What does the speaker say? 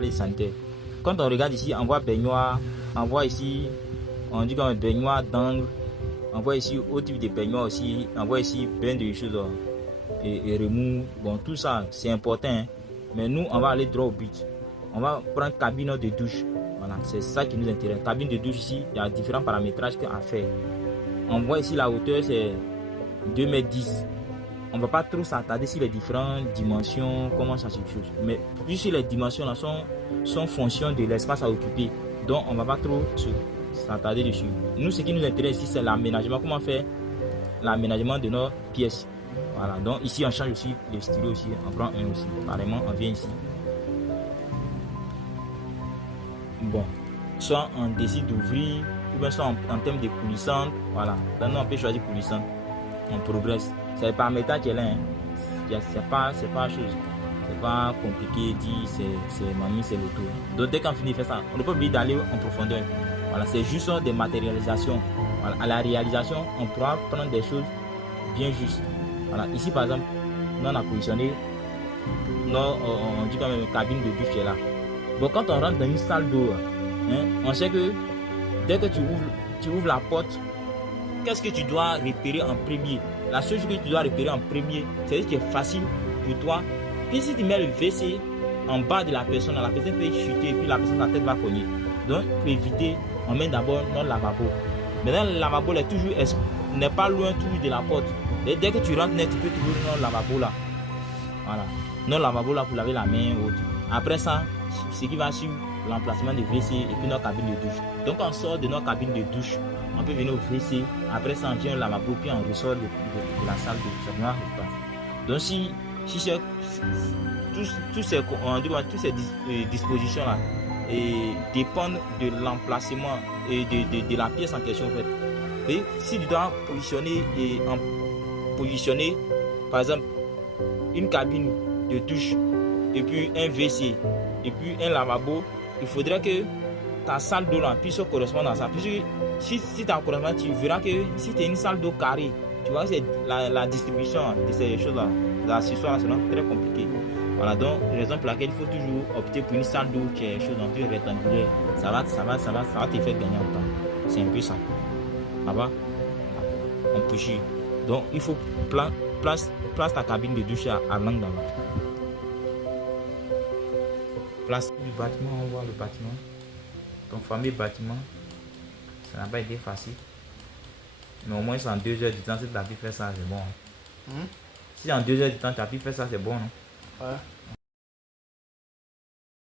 les sanitaires. Quand on regarde ici, on voit baignoire, on voit ici, on dit comme baignoire d'angle, on voit ici autre type de baignoire aussi, on voit ici plein de choses et remous. Bon, tout ça, c'est important, hein. Mais nous, on va aller droit au but. On va prendre cabine de douche. Voilà, c'est ça qui nous intéresse. Cabine de douche ici, il y a différents paramétrages à faire. On voit ici la hauteur, c'est 2,10 m. On ne va pas trop s'attarder sur les différentes dimensions, comment ça se chose. Mais puisque les dimensions là sont fonction de l'espace à occuper, donc on ne va pas trop s'attarder dessus. Nous, ce qui nous intéresse ici, c'est l'aménagement. Comment faire l'aménagement de nos pièces. Voilà, donc ici on change aussi le stylo aussi, on prend un aussi. Carrément, on vient ici. Bon, soit on décide d'ouvrir, ou bien soit en termes de coulissante. Voilà, maintenant on peut choisir coulissante. On progresse. C'est le paramétrage qui est là. Hein. C'est pas chose. C'est pas compliqué. Dire c'est mamie, c'est le tour. Donc dès qu'on finit de faire ça, on ne peut pas oublier d'aller en profondeur. Voilà, c'est juste des matérialisations. Voilà, à la réalisation, on pourra prendre des choses bien justes. Voilà, ici par exemple, nous on a positionné, on dit quand même une cabine de douche qui est là. Bon, quand on rentre dans une salle d'eau, hein, on sait que dès que tu ouvres la porte, qu'est-ce que tu dois repérer en premier? La seule chose que tu dois repérer en premier, c'est ce qui est facile pour toi. Puis si tu mets le WC en bas de la personne peut chuter et puis la personne, sa tête va cogner. Donc pour éviter, on met d'abord notre lavabo. Maintenant le lavabo n'est pas loin toujours de la porte. Et dès que tu rentres, tu peux trouver notre lavabo là. Voilà. Notre lavabo là pour laver la main ou autre. Après ça, ce qui va sur l'emplacement de WC et puis notre cabine de douche. Donc on sort de notre cabine de douche, on peut venir au WC, après ça on vient au lavabo, puis on ressort de la salle de changement. Donc si toutes ces dispositions là dépendent de l'emplacement et de la pièce en question en fait. Et si tu dois positionner par exemple une cabine de douche et puis un WC et puis un lavabo, il faudrait que ta salle d'eau là puisse correspondre à ça. Puisque si tu as correspondant, tu verras que si tu as une salle d'eau carrée, tu vois que c'est la distribution de ces choses là, l'accessoire, c'est très compliqué. Voilà, donc raison pour laquelle il faut toujours opter pour une salle d'eau qui est chose un peu rectangulaire. Ça va te faire gagner en temps. C'est un peu ça. Ça va? On peut. Donc il faut place ta cabine de douche à l'angle là. Place du bâtiment, on voit le bâtiment. Ton fameux bâtiment, ça n'a pas été facile. Mais au moins, c'est en 2 heures du temps, si tu as pu faire ça, c'est bon. Si en 2 heures du temps, tu as pu faire ça, c'est bon, non? Ouais.